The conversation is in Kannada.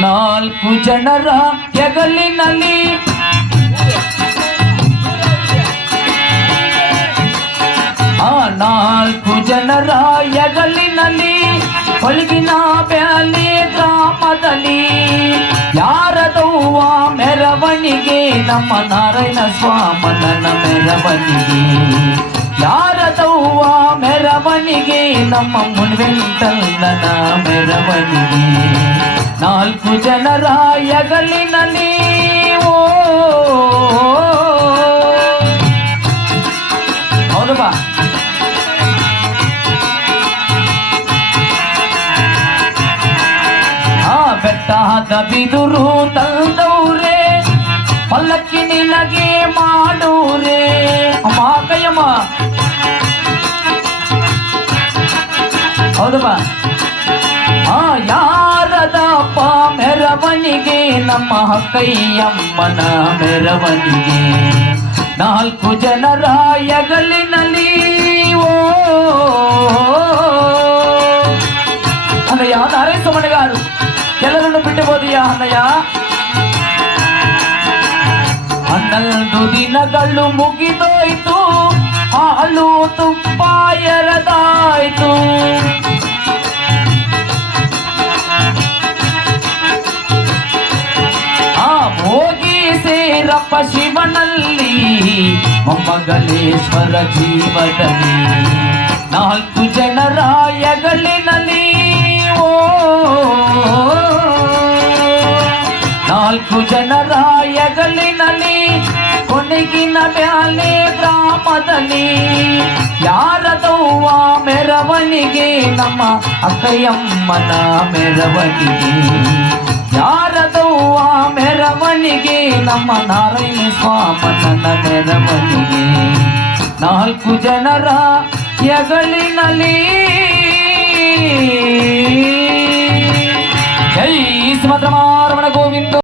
ನಾಲ್ಕು ಜನರ ಹೆಗಲಿನಲ್ಲಿ ನಾಲ್ಕು ಜನರ ಹೆಗಲಿನಲ್ಲಿ ಹೊಳಗಿನ ಬ್ಯಾಲೆ ಗ್ರಾಮದಲ್ಲಿ ಯಾರದವ್ವ ಮೆರವಣಿಗೆ ನಮ್ಮ ನಾರಾಯಣ ಸ್ವಾಮನ ಮೆರವಣಿಗೆ ಯಾರದವ್ವ ಮೆರವಣಿಗೆ ನಮ್ಮ ಮುನ್ವೆಂಟಲ್ಲನ ಮೆರವಣಿಗೆ ನಾಲ್ಕು ಜನರ ಹೆಗಲಿನಲ್ಲಿ ಓ ಹೌದು ಬಾ ಬೆಟ್ಟದ ಬಿದುರು ತಂದವ್ರೆ ಪಲ್ಲಕ್ಕಿ ನಿನಗೆ ಮಾಡೂರೆ ಅಮ್ಮ ಕೈಯಮ್ಮ ಹೌದಪ್ಪ ಯಾರದಪ್ಪ ಮೆರವಣಿಗೆ ನಮ್ಮ ಕೈಯಮ್ಮನ ಮೆರವಣಿಗೆ ನಾಲ್ಕು ಜನರ ಹೆಗಲಿನಲ್ಲಿ ಓ ಅಲ್ಲಯ್ಯ ನಾರಾಯಣ ಮನೆಗಾರು ಎಲ್ಲರನ್ನು ಬಿಟ್ಟಬೋದಿಯಾ ಅಣ್ಣಯ್ಯ 12 ದಿನಗಳು ಮುಗಿದೋಯ್ತು ಹಾಲು ತುಪ್ಪ ಎರದಾಯ್ತು ಹೋಗಿ ಸೇರಪ್ಪ ಶಿವನಲ್ಲಿ ಮೊಮ್ಮಗಳೇಶ್ವರ ಜೀವದಲ್ಲಿ ನಾಲ್ಕು ಜನರ ಹೆಗಲಿನಲ್ಲಿ ಓ ನಾಲ್ಕು ಜನರ ಹೆಗಲಿನಲ್ಲಿ ಕೊನೆಗಿನ ಬ್ಯಾಲೆ ಗ್ರಾಮದಲ್ಲಿ ಯಾರದವ್ವ ಮೆರವಣಿಗೆ ನಮ್ಮ ಅಕ್ಕಯ್ಯಮ್ಮನ ಮೆರವಣಿಗೆ ಯಾರದವ್ವ ಮೆರವಣಿಗೆ ನಮ್ಮ ನಾರಾಯಣ ಸ್ವಾಮನ ಮೆರವಣಿಗೆ ನಾಲ್ಕು ಜನರ ಹೆಗಲಿನಲ್ಲಿ